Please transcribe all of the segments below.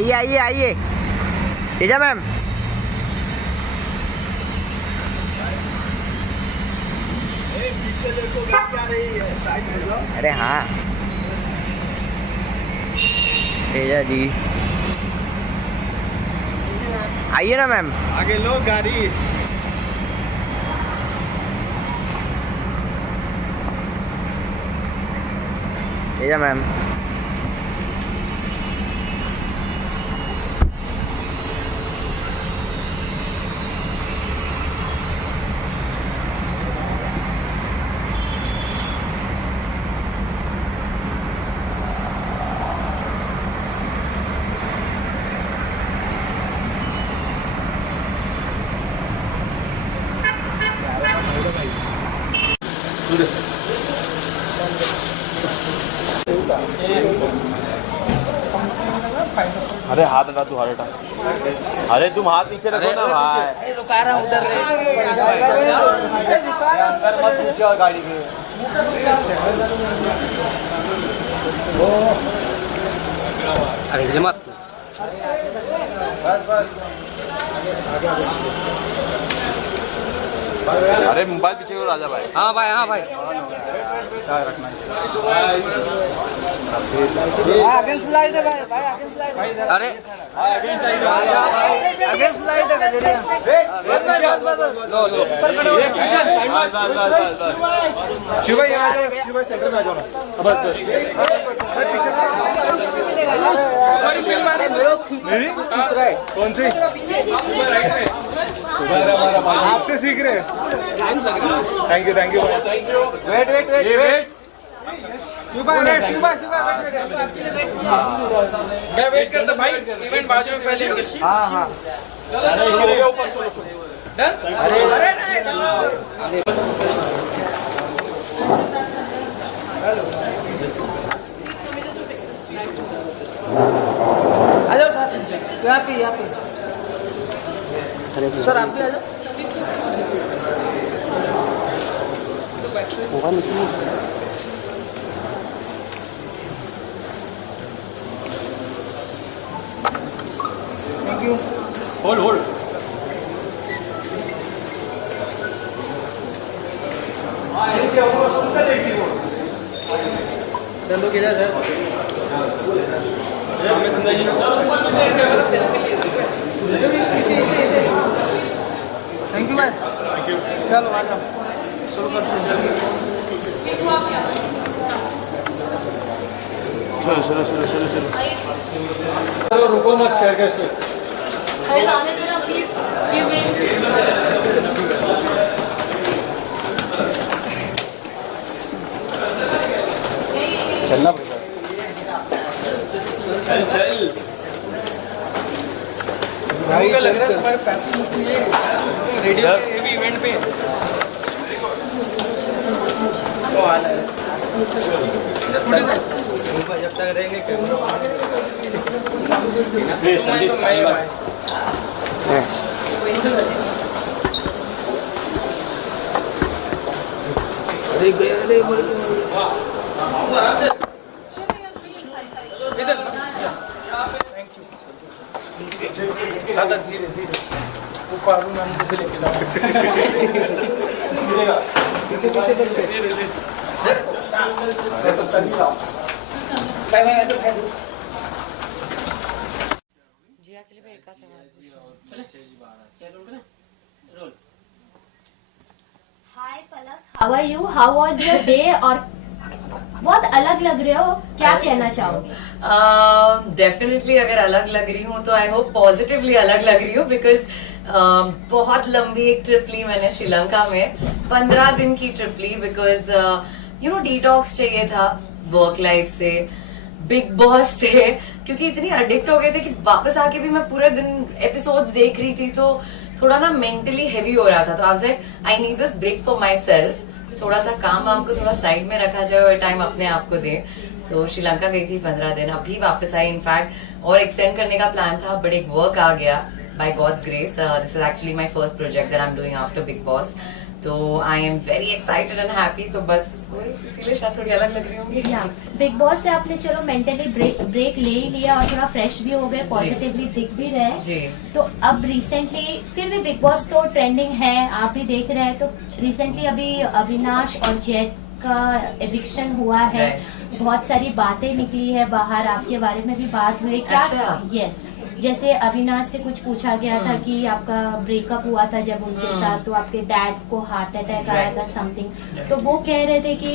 आइए आइए आइए, तेजा मैम। अरे हाँ तेजा जी, आइए ना मैम। आगे लो गाड़ी। तेजा मैम। अरे हाथ हटा, तू हाथ हटा। अरे तुम हाथ नीचे रखो ना भाई। रुका रहा हूँ उधर रे। अंदर मत पूछो गाड़ी के। अरे इधर मत। अरे मोबाइल पीछे करो राजा भाई। हाँ भाई, हाँ भाई। आगे स्लाइड है भाई, भाई आगे स्लाइड। अरे आगे स्लाइड है। लो लो। शिव भाई यहाँ आ जाओ, शिव भाई सेंटर में आ जाओ ना। बस बस। हमारी फिल्म आ रही है। मेरी? कौन सी? आपसे सीख रहे हैं। Thank you thank you. Wait wait wait wait. मैं वेट करता भाई, इवेंट बाजू में पहले। हाँ हाँ डन। अरे आ जाओ सर, यहाँ पे सर, आप भी आ जाओ। Thank you. Hold hold. चलो किधर सर? थैंक यू भाई। Thank you. चलो आ जाओ, शुरू करते हैं। चलो चलो चलो चलो चलो। रुको मत, स्टेयरकेस पे। आने देना प्लीज। चलना पड़ेगा। चल चल। भाई लग रहा है तुम्हारे रेडियो के भी इवेंट पे तो आ रहा है। जब तक रहेंगे कैमरा संजीत अरे गया, अरे इधर। Thank you. दादा धीरे धीरे ऊपर नाम को लेके जाओ। पीछे पीछे धीरे धीरे। जिया के लिए मैं एक का सवाल hi Palak, how are you? How was your day? और बहुत अलग लग रहे हो, क्या कहना चाहोगे? डेफिनेटली अगर अलग लग रही हूँ तो आई होप पॉजिटिवली अलग लग रही हूँ बिकॉज बहुत लंबी एक ट्रिप ली मैंने श्रीलंका में, 15 दिन की ट्रिप ली बिकॉज यू नो डिटॉक्स चाहिए था वर्क लाइफ से, बिग बॉस से, क्योंकि इतनी एडिक्ट हो गए थे कि वापस आके भी मैं पूरे दिन एपिसोड्स देख रही थी तो थोड़ा ना मेंटली हेवी हो रहा था। तो I need this break for myself, थोड़ा सा काम वाम को थोड़ा साइड में रखा जाए और टाइम अपने आप को दे। सो श्रीलंका गई थी 15 दिन, अभी वापस आई इनफैक्ट, और एक्सटेंड करने का प्लान था बट एक वर्क आ गया by God's grace. This is actually my first project that I am doing after Bigg Boss. तो I am very excited and happy. तो बस वही, इसीलिए शायद थोड़ी अलग लग रही होंगी. या बिग बॉस से आपने चलो मेंटली ब्रेक ले ही लिया और थोड़ा फ्रेश भी हो गए, पॉजिटिवली दिख भी रहे हैं. जी. तो अब रिसेंटली फिर भी बिग बॉस तो ट्रेंडिंग है, आप भी देख रहे हैं. तो रिसेंटली अभी अविनाश और जेट का एविक्शन हुआ है. बहुत सारी बातें निकली है बाहर, आपके बारे में भी बात हुई क्या? अच्छा. यस, जैसे अविनाश से कुछ पूछा गया था कि आपका ब्रेकअप हुआ था जब उनके साथ, तो आपके डैड को हार्ट अटैक आया था समथिंग. तो वो कह रहे थे कि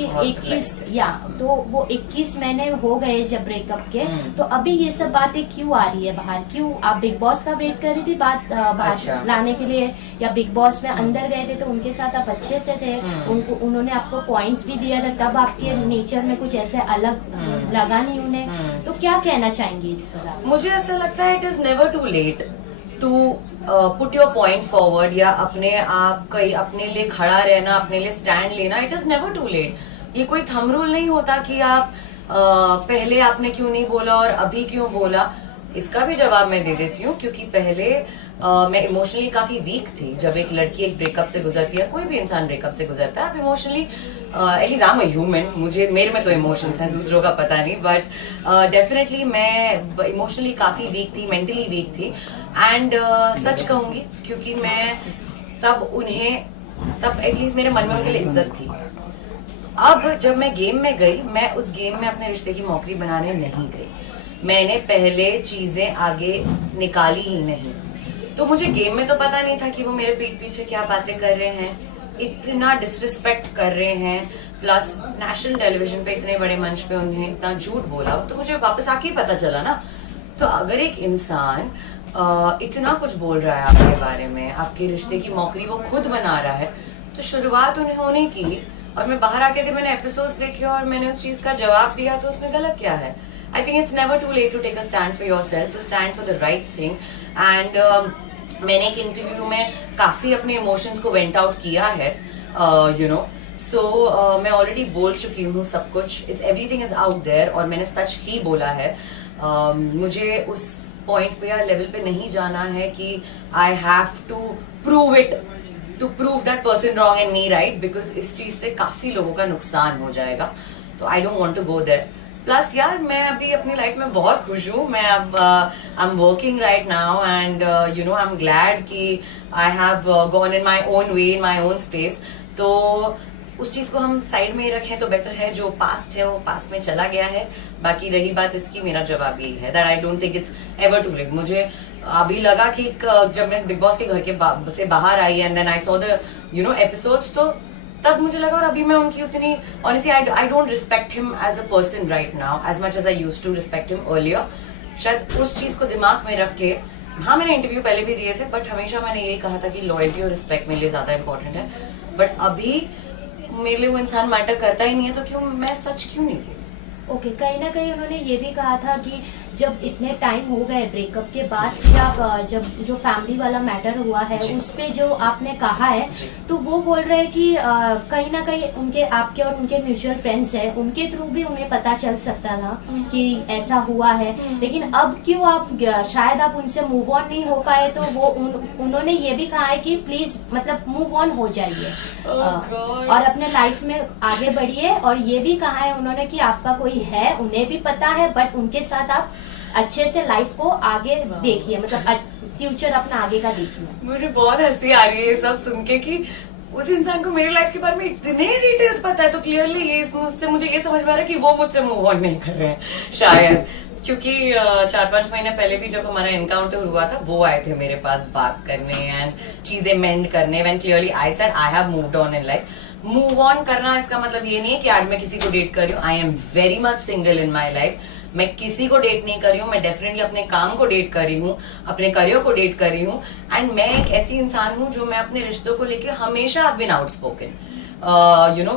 21 महीने हो गए जब ब्रेकअप के. तो अभी ये सब बातें क्यों आ रही है बाहर? क्यों आप बिग बॉस का वेट कर रही थी बात अच्छा. लाने के लिए, या बिग बॉस में अंदर गए थे तो उनके साथ आप अच्छे से थे, उन्होंने आपको पॉइंट्स भी दिया था, तब आपके नेचर में कुछ ऐसे अलग लगा नहीं उन्हें. तो क्या कहना चाहेंगे इस पर आप? मुझे ऐसा लगता है it is never too late to put your point forward, या अपने आप कहीं अपने लिए खड़ा रहना, अपने लिए स्टैंड लेना. It is never too late. ये कोई थंब रूल नहीं होता कि आप पहले आपने क्यों नहीं बोला और अभी क्यों बोला. इसका भी जवाब मैं दे देती हूँ, क्योंकि पहले मैं इमोशनली काफी वीक थी. जब एक लड़की एक ब्रेकअप से गुजरती है, कोई भी इंसान ब्रेकअप से गुजरता है, आप emotionally, at least I am a human, मेरे में तो इमोशंस हैं, दूसरों का पता नहीं, बट डेफिनेटली मैं इमोशनली काफी वीक थी, मेंटली वीक थी. एंड सच कहूंगी, क्योंकि मैं तब एटलीस्ट मेरे मन में उनके लिए इज्जत थी. अब जब मैं गेम में गई, मैं उस गेम में अपने रिश्ते की मौकरी बनाने नहीं गई. मैंने पहले चीजें आगे निकाली ही नहीं. तो मुझे गेम में तो पता नहीं था कि वो मेरे पीठ पीछे क्या बातें कर रहे हैं, इतना डिसरिस्पेक्ट कर रहे हैं, प्लस नेशनल टेलीविजन पे इतने बड़े मंच पे उन्हें इतना झूठ बोला. तो मुझे वापस आके ही पता चला ना. तो अगर एक इंसान इतना कुछ बोल रहा है आपके बारे में, आपके रिश्ते की मौकरी वो खुद बना रहा है, तो शुरुआत उन्होंने की और मैं बाहर आके अगर मैंने एपिसोड्स देखे और मैंने उस चीज का जवाब दिया, तो उसमें गलत क्या है? I think it's never too late to take a stand for yourself, to stand for the right thing. And मैंने एक इंटरव्यू में काफी अपने इमोशंस को वेंट आउट किया है, सो मैं ऑलरेडी बोल चुकी हूँ सब कुछ. It's everything is out there, और मैंने सच ही बोला है. मुझे उस पॉइंट पे या लेवल पे नहीं जाना है कि I have to prove it, to prove that person wrong and me right, because इस चीज से काफी लोगों का नुकसान हो जाएगा. तो I don't want to go there. Plus यार, मैं अभी अपनी लाइफ में बहुत खुश हूँ. मैं अब I am working right now, and I am glad कि I have gone in my own way, in my own space. तो उस चीज को हम साइड में रखें तो बेटर है. जो पास्ट है वो पास्ट में चला गया है. बाकी रही बात इसकी, मेरा जवाब यही है that I don't think it's ever too late. मुझे अभी लगा ठीक जब मैं बिग बॉस के घर के से बाहर आई and then I saw the episodes, तो तब मुझे लगा. और अभी मैं उनकी उतनी honestly I don't respect him as a person right now as much as I used to respect him earlier. शायद उस चीज को दिमाग में रख के, हाँ मैंने इंटरव्यू पहले भी दिए थे, बट हमेशा मैंने यही कहा था कि लॉयल्टी और रिस्पेक्ट मेरे लिए ज्यादा इंपॉर्टेंट है. बट अभी मेरे लिए वो इंसान मैटर करता ही नहीं है, तो क्यों मैं सच क्यों नहीं बोलूं? ओके, कहीं ना कहीं उन्होंने ये भी कहा था कि जब इतने टाइम हो गए ब्रेकअप के बाद, फिर आप जब जो फैमिली वाला मैटर हुआ है उस पे जो आपने कहा है, तो वो बोल रहे हैं कि कहीं ना कहीं उनके, आपके और उनके म्यूचुअल फ्रेंड्स हैं, उनके थ्रू भी उन्हें पता चल सकता था कि ऐसा हुआ है. लेकिन अब क्यों आप, शायद आप उनसे मूव ऑन नहीं हो पाए, तो वो उन्होंने ये भी कहा है कि प्लीज मतलब मूव ऑन हो जाइए और अपने लाइफ में आगे बढ़िए. और ये भी कहा है उन्होंने कि आपका कोई है, उन्हें भी पता है, बट उनके साथ आप अच्छे से लाइफ को आगे देखिए, मतलब फ्यूचर अपना आगे का देखिए. मुझे बहुत हंसी आ रही है ये सब सुन के कि उस इंसान को मेरी लाइफ के बारे में इतने डिटेल्स पता है. तो क्लियरली ये उससे मुझे ये समझ में आ रहा है कि वो मुझसे मूव ऑन नहीं कर रहे हैं शायद. क्योंकि 4-5 महीने पहले भी जब हमारा एनकाउंटर हुआ था, वो आए थे मेरे पास बात करने एंड चीजें मेंड करने. When clearly I said I have moved on in life. Move on करना इसका मतलब ये नहीं है कि आज मैं किसी को डेट कर रही हूँ. आई am very much single in my life. मैं किसी को डेट नहीं कर रही हूँ. मैं डेफिनेटली अपने काम को डेट कर रही हूँ, अपने करियर को डेट कर रही हूँ. एंड मैं एक ऐसी इंसान हूँ जो मैं अपने रिश्तों को लेके हमेशा have been outspoken,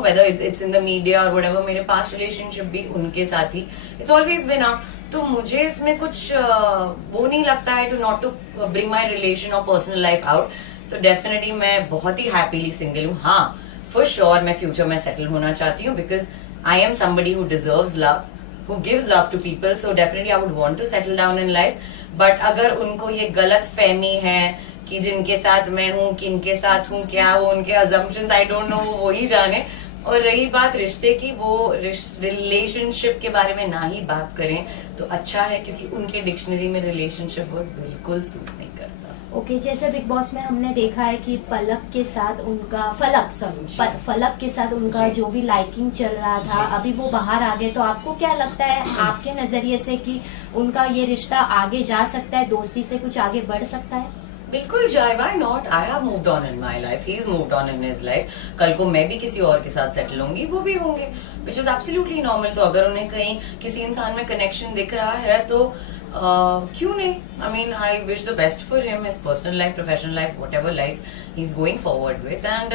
whether it's in the media और व्हाटएवर. मेरे पास रिलेशनशिप भी उनके साथ ही इट्स ऑलवेज बीन आउट. तो मुझे इसमें कुछ वो नहीं लगता है to not to bring my relation और पर्सनल लाइफ आउट. तो डेफिनेटली मैं बहुत ही हैप्पीली सिंगल हूँ. हाँ, फॉर श्योर मैं फ्यूचर में सेटल होना चाहती हूँ, because I am somebody who deserves love, who gives love to people, so definitely I would want to settle down in life. But अगर उनको ये गलत फहमी है कि जिनके साथ मैं हूँ, किनके साथ हूँ, क्या वो उनके अजम्पशंस आई डोंट नो, वो ही जाने। और रही बात रिश्ते की, वो रिलेशनशिप के बारे में ना ही बात करें तो अच्छा है, क्योंकि उनके डिक्शनरी में रिलेशनशिप वर्ड बिल्कुल सूट नहीं करता। ओके, जैसे बिग बॉस में हमने देखा है कि फलक के साथ उनका फलक के साथ उनका जो भी लाइकिंग चल रहा था, अभी वो बाहर आ गए, तो आपको क्या लगता है आपके नजरिए से कि उनका ये रिश्ता आगे जा सकता है, दोस्ती से कुछ आगे बढ़ सकता है? बिल्कुल जाए, why not. I have moved on in my life, he is moved on in his life. कल को मैं भी किसी और के साथ सेटल होंगी, वो भी होंगे, विच इज एब्सोल्युटली नॉर्मल। तो अगर उन्हें कहीं किसी इंसान में कनेक्शन दिख रहा है तो क्यों नहीं? I mean, I wish the best for him, his personal life, professional life, whatever life he is going forward with. And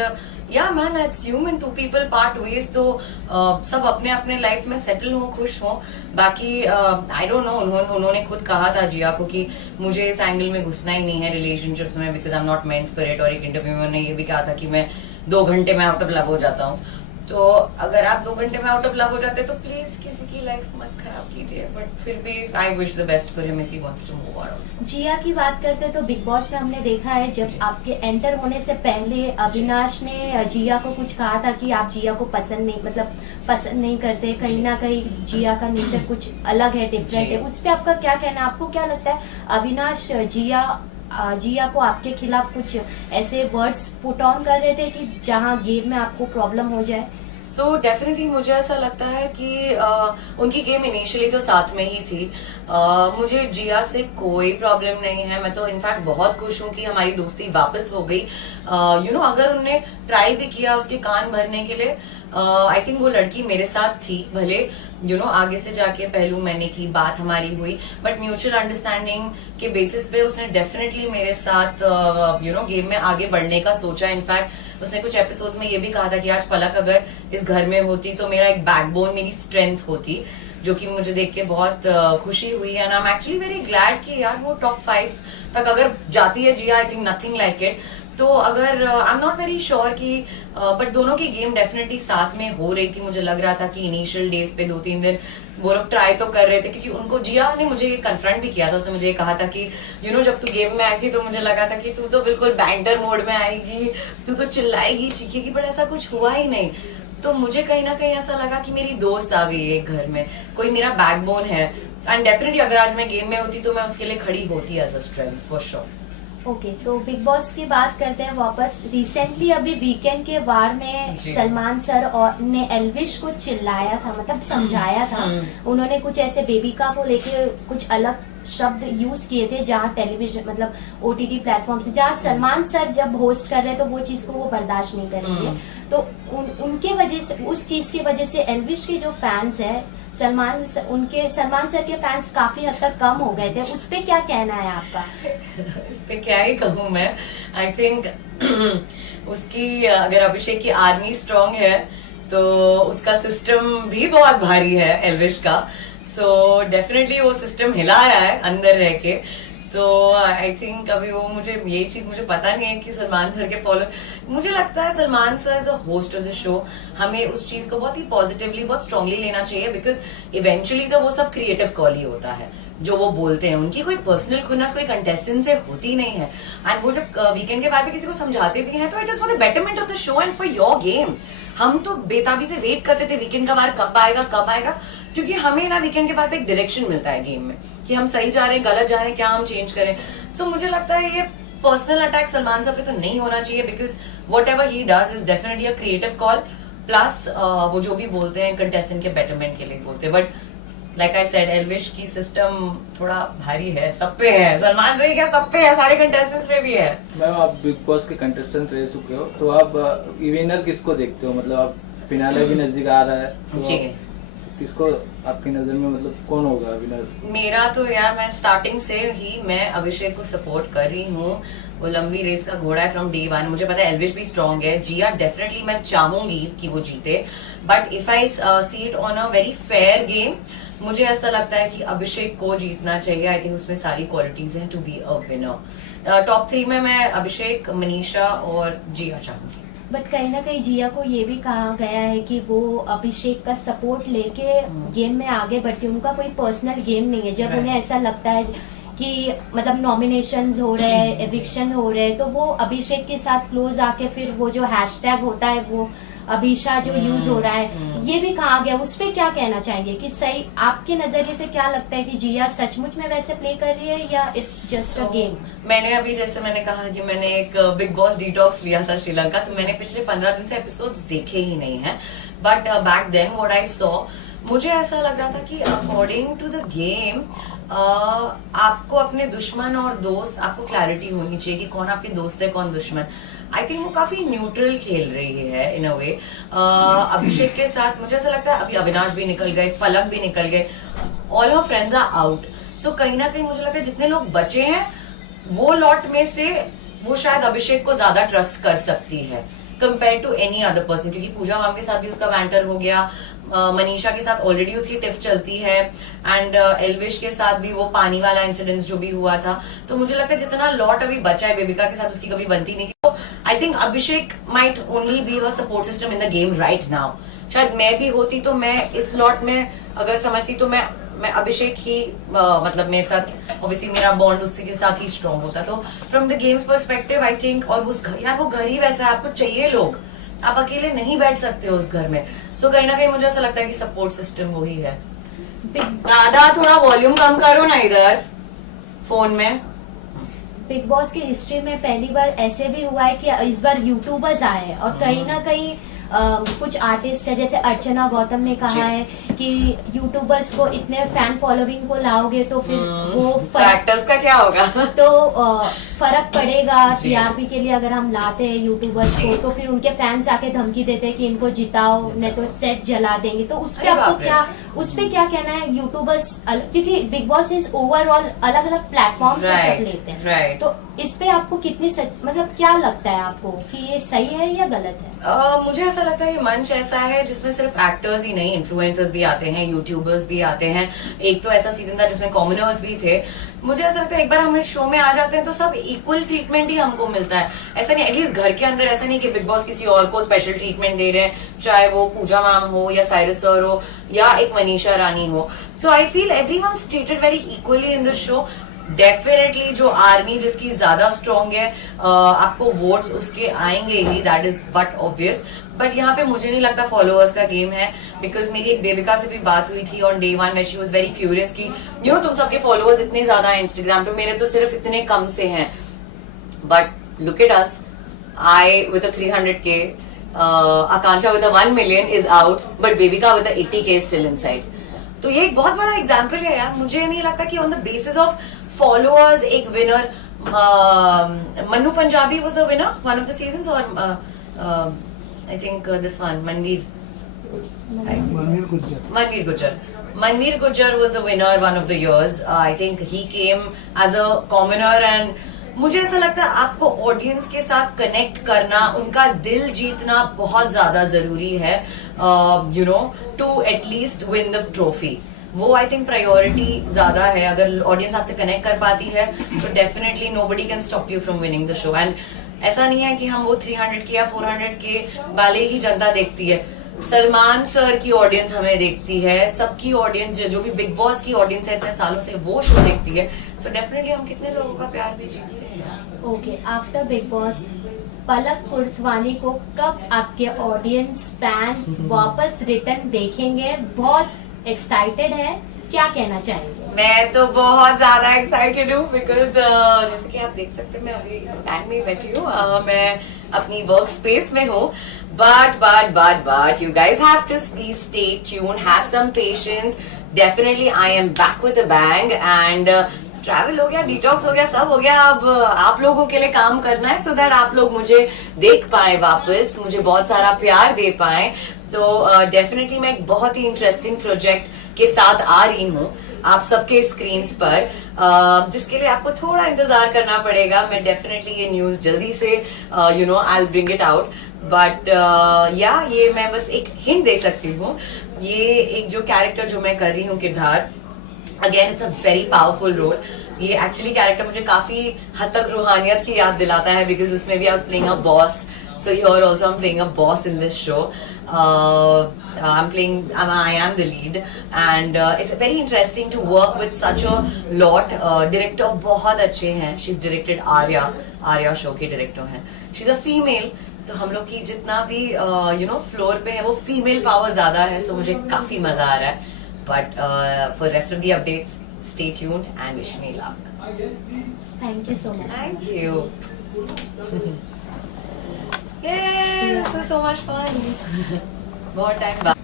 yeah man, it's human, two people part ways. तो सब अपने अपने लाइफ में settle हो, खुश हो। बाकी I don't know, उन्होंने खुद कहा था जिया को कि मुझे इस एंगल में घुसना ही नहीं है रिलेशनशिप्स में, because I am not meant for it. और एक इंटरव्यू में उन्होंने ये भी कहा था कि मैं 2 घंटे में आउट ऑफ लव हो जाता हूँ। तो अगर आप 2 घंटे में आउट ऑफ लव हो जाते तो प्लीज किसी की लाइफ मत खराब कीजिए। बट फिर भी I wish the best for him if he wants to move on. Jiya की बात करते हैं तो बिग बॉस में हमने देखा है, जब आपके एंटर होने से पहले अविनाश ने जिया को कुछ कहा था कि आप जिया को पसंद नहीं करते, कहीं ना कहीं जिया का नेचर कुछ अलग है, डिफरेंट है। उस पर आपका क्या कहना है? आपको क्या लगता है अविनाश जिया को आपके खिलाफ कुछ ऐसे वर्ड्स पुट ऑन कर रहे थे कि जहां गेम में आपको प्रॉब्लम हो जाए? सो डेफिनेटली मुझे ऐसा लगता है कि उनकी गेम इनिशियली तो साथ में ही थी। मुझे जिया से कोई प्रॉब्लम नहीं है। मैं तो इनफैक्ट बहुत खुश हूँ कि हमारी दोस्ती वापस हो गई। अगर उनने ट्राई भी किया उसके कान भरने के लिए, आई थिंक वो लड़की मेरे साथ थी, भले आगे से जाके पहलू मैंने की, बात हमारी हुई, बट म्यूचुअल अंडरस्टैंडिंग के बेसिस पे उसने डेफिनेटली मेरे साथ गेम में आगे बढ़ने का सोचा। इनफैक्ट उसने कुछ एपिसोड्स में ये भी कहा था कि आज पलक अगर इस घर में होती तो मेरा एक बैकबोन, मेरी स्ट्रेंथ होती, जो कि मुझे देख के बहुत खुशी हुई। And I am actually very glad कि यार वो टॉप 5 तक अगर जाती है Jiya, I think nothing like it. तो अगर I am not very sure कि बट दोनों की गेम डेफिनेटली साथ में हो रही थी। मुझे लग रहा था कि इनिशियल डेज पे 2-3 दिन वो लोग ट्राई तो कर रहे थे, क्योंकि उनको जिया ने मुझे कन्फ्रंट भी किया था। उसने मुझे कहा था कि जब तू गेम में आई थी तो मुझे लगा था कि तू तो बिल्कुल बैंटर मोड में आएगी, तू तो चिल्लाएगी, चीखेगी, बट ऐसा कुछ हुआ ही नहीं। तो मुझे कहीं ना कहीं ऐसा लगा कि मेरी दोस्त आ गई है घर में, कोई मेरा बैकबोन है। एंड डेफिनेटली अगर आज मैं गेम में होती तो मैं उसके लिए खड़ी होती as a strength for sure. Okay, तो बिग बॉस की बात करते हैं वापस। रिसेंटली अभी वीकेंड के वार में सलमान सर और ने एल्विश को चिल्लाया था, मतलब समझाया था। उन्होंने कुछ ऐसे बेबिका को लेके कुछ अलग शब्द यूज किए थे, जहां टेलीविजन मतलब OTT प्लेटफॉर्म से, जहां सलमान सर जब होस्ट कर रहे हैं तो वो चीज को वो बर्दाश्त नहीं करेंगे। तो उनके वजह से, उस चीज की वजह से एल्विश के जो फैंस है, सलमान सर के फैंस काफी हद तक कम हो गए थे। उस पे क्या कहना है आपका? इस पे क्या ही कहूँ मैं। आई थिंक उसकी अगर अभिषेक की आर्मी स्ट्रांग है तो उसका सिस्टम भी बहुत भारी है एल्विश का। सो डेफिनेटली वो सिस्टम हिला रहा है अंदर रह के। तो आई थिंक अभी वो ये चीज मुझे पता नहीं है कि सलमान सर के फॉलो, मुझे लगता है Salman sir as a host of the show हमें उस चीज को बहुत ही पॉजिटिवली, बहुत स्ट्रांगली लेना चाहिए, बिकॉज इवेंचुअली तो वो सब क्रिएटिव कॉल ही होता है जो वो बोलते हैं। उनकी कोई पर्सनल खुन्नस कोई कंटेस्टेंट से होती नहीं है। एंड वो जब वीकेंड के बाद भी किसी को समझाते भी हैं तो it is for the betterment of the show and for your game. हम तो बेताबी से वेट करते थे वीकेंड का वार कब आएगा, क्योंकि हमें ना वीकेंड के बाद पे एक डायरेक्शन मिलता है गेम में कि हम सही जा रहे हैं, गलत जा रहे हैं, क्या हम चेंज करें। सो मुझे लगता है ये पर्सनल अटैक सलमान साहब पे तो नहीं होना चाहिए, because what ever he does is definitely a creative call, plus वो जो भी बोलते हैं कंटेस्टेंट के बेटरमेंट के लिए बोलते हैं। But like I said, Elvish की सिस्टम थोड़ा भारी है, सब पे है, सलमान से क्या सब पे है, सारे कंटेस्टेंट्स पे भी है। मैम, आप बिग बॉस के कंटेस्टेंट रह चुके हो, तो आप विनर किसको देखते हो? मतलब आप फिनाले भी नजदीक आ रहा है तो किसको आपकी नजर में, मतलब कौन होगा विनर? मेरा तो यार, मैं स्टार्टिंग से ही मैं अभिषेक को सपोर्ट कर रही हूँ। वो लंबी रेस का घोड़ा है फ्रॉम डे 1। मुझे पता है एल्विश भी स्ट्रांग है, जिया डेफिनेटली मैं चाहूंगी कि वो जीते, but if I see it on a very fair game, मुझे ऐसा लगता है कि अभिषेक को जीतना चाहिए। आई थिंक उसमें सारी क्वालिटीज हैं to be a winner. Top 3 में मैं अभिषेक, मनीषा और जिया चाहूंगी। बट कहीं ना कहीं जिया को ये भी कहा गया है कि वो अभिषेक का सपोर्ट लेके गेम में आगे बढ़ती है, उनका कोई पर्सनल गेम नहीं है। जब उन्हें ऐसा लगता है कि मतलब नॉमिनेशंस हो रहे हैं, एविक्शन हो रहे हैं, तो वो अभिषेक के साथ क्लोज आके फिर वो जो हैशटैग होता है वो अभिषा जो यूज हो रहा है, ये भी कहा गया, उस पे क्या कहना चाहेंगे कि सही आपके नजरिए से क्या लगता है कि जिया सचमुच में वैसे प्ले कर रही है या इट्स जस्ट अ गेम? मैंने अभी जैसे मैंने कहा कि मैंने एक बिग बॉस डिटॉक्स लिया था श्रीलंका, तो मैंने पिछले 15 दिन से एपिसोड्स देखे ही नहीं है, but back then what I saw, मुझे ऐसा लग रहा था कि अकॉर्डिंग टू द गेम आपको अपने दुश्मन और दोस्त, आपको क्लैरिटी होनी चाहिए कि कौन आपके दोस्त है कौन दुश्मन। आई थिंक वो काफी न्यूट्रल खेल रही है इन अ वे। अभिषेक के साथ मुझे ऐसा लगता है अभी अविनाश भी निकल गए, फलक भी निकल गए, all of friends are out, so कहीं ना कहीं मुझे लगता है जितने लोग बचे हैं वो लॉट में से वो शायद अभिषेक को ज्यादा ट्रस्ट कर सकती है compare to any other person, क्योंकि पूजा मैम के साथ भी उसका बैंटर हो गया, मनीषा के साथ ऑलरेडी उसकी टिफ चलती है, एंड एल्विश के साथ भी वो पानी वाला इंसिडेंट जो भी हुआ था, तो मुझे लगता है जितना लॉट अभी बचा है, बेबिका के साथ उसकी कभी बनती नहीं थी, तो I think Abhishek might only be her support system in the game right now. शायद मैं भी होती तो मैं इस लॉट में अगर समझती तो मैं अभिषेक ही मतलब मेरे साथ ऑब्वियसली मेरा बॉन्ड उसके के साथ ही स्ट्रॉन्ग होता, तो from the games perspective I think, और उस घर यार वो घर ही वैसा है, आपको चाहिए लोग, आप अकेले नहीं बैठ सकते हो उस घर में, सो कहीं ना कहीं मुझे ऐसा लगता है कि सपोर्ट सिस्टम वही है। दादा थोड़ा वॉल्यूम कम करो ना इधर फोन में। बिग बॉस की हिस्ट्री में पहली बार ऐसे भी हुआ है कि इस बार यूट्यूबर्स आए हैं और कहीं ना कहीं कुछ आर्टिस्ट है जैसे अर्चना गौतम ने कहा है कि यूट्यूबर्स को इतने फैन फॉलोइंग को लाओगे तो फिर वो एक्टर्स का क्या होगा तो फर्क पड़ेगा टीआरपी के लिए, अगर हम लाते हैं यूट्यूबर्स को तो फिर उनके फैंस आके धमकी देते हैं कि इनको जिताओ नहीं तो सेट जला देंगे, तो उस पे आपको क्या कहना है? यूट्यूबर्स क्योंकि बिग बॉस इज ओवरऑल अलग अलग प्लेटफॉर्म से सब लेते हैं, तो इस पे आपको कितनी सच मतलब क्या लगता है आपको कि ये सही है या गलत है? मुझे ऐसा लगता है ये मंच ऐसा है जिसमें सिर्फ एक्टर्स ही नहीं, इन्फ्लुएंसर्स भी आते हैं, यूट्यूबर्स भी आते हैं, एक तो ऐसा सीजन था जिसमें कॉमनर्स भी थे। मुझे ऐसा लगता है एक बार हम इस शो में आ जाते हैं तो सब इक्वल ट्रीटमेंट ही हमको मिलता है, ऐसा नहीं एटलीस्ट घर के अंदर ऐसा नहीं कि बिग बॉस किसी और को स्पेशल ट्रीटमेंट दे रहे हैं, चाहे वो पूजा मैम हो या साइरस सर हो या एक मनीषा रानी हो, so I feel everyone's treated very equally in the show. Definitely जो आर्मी जिसकी ज्यादा स्ट्रॉन्ग है आपको वोट्स उसके आएंगे ही, that is but obvious, but यहाँ पे मुझे नहीं लगता फॉलोअर्स का गेम है, बिकॉज मेरी एक बेबिका से भी बात हुई थी ऑन डे 1 में शी वाज वेरी फ्यूरियस कि यू नो तुम सबके फॉलोअर्स इतने ज्यादा हैं इंस्टाग्राम पे, मेरे तो सिर्फ इतने कम से हैं, but look at us, I with 300K, Akanksha with 1 million is out, but bebinca with 80K still inside, तो ये एक बहुत बड़ा एग्जाम्पल है यार। मुझे नहीं लगता कि on the basis of followers एक winner, Mannu Punjabi was a winner one of the seasons, और I think this one Manveer Gujjar was the winner one of the years. I think he came as a commoner and मुझे ऐसा लगता है आपको audience के साथ connect करना, उनका दिल जीतना बहुत ज्यादा जरूरी है, you know, to at least win the trophy. वो आई थिंक प्रायोरिटी ज्यादा है। अगर ऑडियंस आपसे कनेक्ट कर पाती है तो definitely nobody can stop you from winning the show. And ऐसा नहीं है कि हम वो 300K या 400K वाले ही जनता देखती है, सलमान सर की ऑडियंस हमें देखती है, सबकी ऑडियंस जो भी बिग बॉस की ऑडियंस है इतने सालों से वो शो देखती है, सो डेफिनेटली हम कितने लोगों का प्यार भी जीतते हैं। ओके, आफ्टर बिग बॉस पलक पुरसवानी को कब आपके ऑडियंस फैंस वापस रिटर्न देखेंगे? बहुत एक्साइटेड है, क्या कहना चाहेंगे? मैं तो बहुत ज्यादा एक्साइटेड हूँ बिकॉज जैसे कि आप देख सकते हैं मैं अभी बैंक में बैठी हूँ, मैं अपनी वर्क स्पेस में हूँ, but you guys have to be stay tuned, have some patience. Definitely I am back with a bang and travel हो गया, डिटॉक्स हो गया, सब हो गया, अब आप लोगों के लिए काम करना है सो दैट आप लोग मुझे देख पाए वापस, मुझे बहुत सारा प्यार दे पाए। तो डेफिनेटली मैं एक बहुत ही इंटरेस्टिंग प्रोजेक्ट के साथ आ रही हूँ आप सबके स्क्रीन्स पर, जिसके लिए आपको थोड़ा इंतजार करना पड़ेगा। मैं डेफिनेटली ये न्यूज जल्दी से you know I will bring it out, but या ये मैं बस एक हिंट दे सकती हूँ, ये एक जो कैरेक्टर जो मैं कर रही हूँ किरदार, again it's a very powerful role. ये एक्चुअली कैरेक्टर मुझे काफी हद तक रूहानियत की याद दिलाता है बिकॉज उसमें भी I was playing a boss, so here also I am playing a boss in this show. I am the lead, and it's very interesting to work with such a lot. Director बहुत अच्छे हैं. She's directed Arya show की director हैं. She's a female. तो हम लोग की जितना भी फ्लोर पे है वो फीमेल पावर ज्यादा है, सो मुझे काफी मजा आ रहा है. But for rest of the updates stay tuned and wish me luck. Thank you so much. Thank you. Yay, this is so much fun. बहुत टाइम बाद.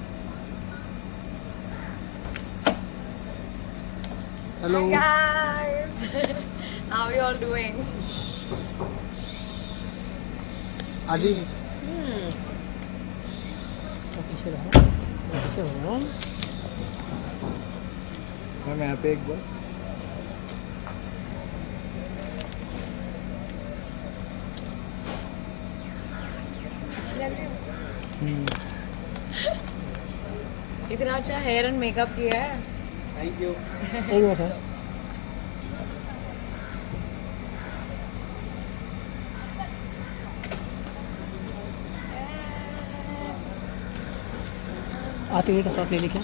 Hello. Hi guys. How are you all doing? आजी ma'am यहाँ पे एक बार अच्छी लग रही हो. इतना अच्छा हेयर एंड मेकअप किया है. Thank you. एक बार सर आते हुए का साथ ले लेके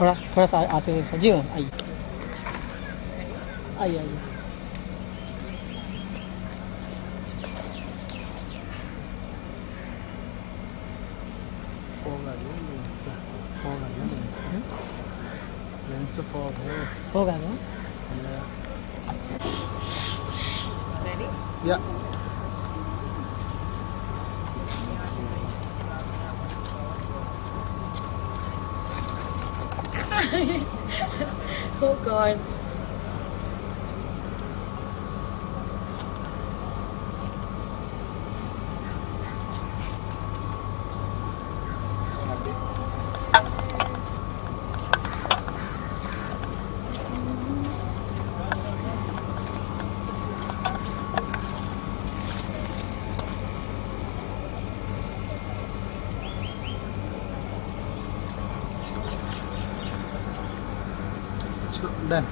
थोड़ा सा आते हुए सर. जी मैम आइए आइए आइए. होगा ना. Ready? या Oh God. Done.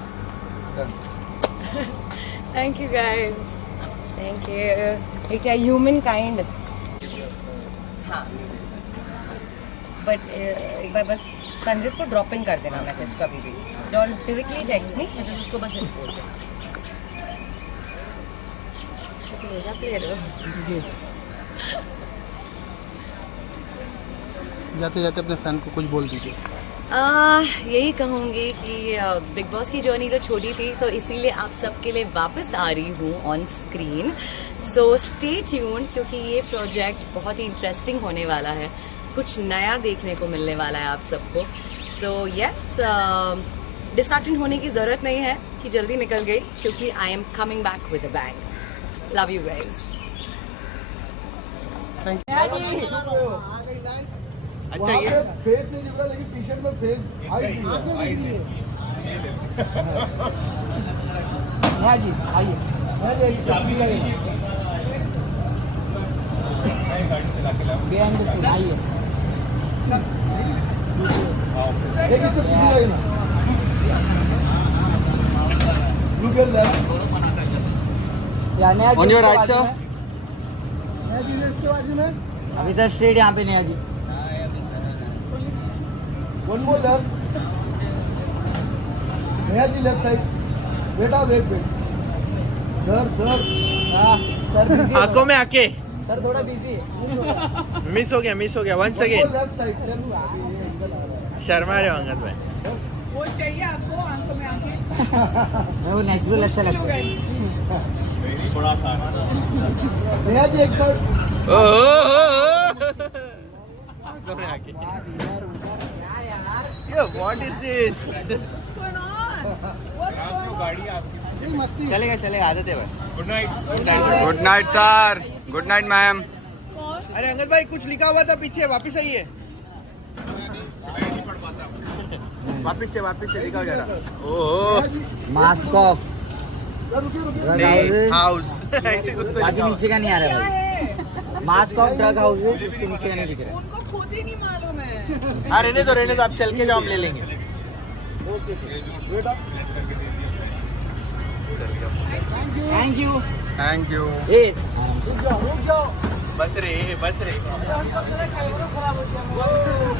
Thank you guys. Thank you. ये क्या human kind? हाँ. But एक बार बस संजित को ड्रॉप इन कर देना मैसेज कभी भी. Don't directly text me. मुझे उसको बस बोल देना. कुछ मजाक ले रहे हो? जाते जाते अपने फैन को कुछ बोल दीजिए. यही कहूँगी कि बिग बॉस की जर्नी तो छोटी थी, तो इसीलिए आप सबके लिए वापस आ रही हूँ on screen. So stay tuned, क्योंकि ये प्रोजेक्ट बहुत ही इंटरेस्टिंग होने वाला है. कुछ नया देखने को मिलने वाला है आप सबको. सो यस, डिसहार्टेंड होने की ज़रूरत नहीं है कि जल्दी निकल गई, क्योंकि I am coming back with a bang. Love you guys. अच्छा ये फेस नहीं दिख रहा लेकिन टी शर्ट में फेस आई जी आइए आइए एक इसको पीछे लगे ना. Look at that. On your right, sir. मैं जी इसके बाजू में. अभी तक स्ट्रेट यहाँ पे नहीं है जी. One more left. भैया जी लेफ्ट साइड. बेटा वेट वेट. सर सर आंखों में आके सर थोड़ा बिजी है. मिस हो गया वंस अगेन. Left side. शर्मा रहे हो अंगद भाई. वो चाहिए आपको आंखों में आंखें. वो नेचुरल अच्छा लगता है. भैया जी एक साइड. आंखों में आके. Yo, what is this? चलेगा आदत है भाई. Good night sir. Good night ma'am. अरे अंगद भाई कुछ लिखा हुआ था पीछे, वापिस आइए. वापिस से दिखाओ जरा. ओह मास्क ऑफ. हाउस. ऐसे कुछ तो बाकी लिखा हुआ. नीचे का नहीं आ रहा भाई. मास्क ऑफ ड्रग हाउसेस, उसके नीचे का नहीं दिख रहा. उनको खुद ही नहीं मालूम है. हाँ रहने दो आप चल के जाओ, हम ले लेंगे. Thank you. Thank you. ए रुक जाओ. बस रे खराब हो गया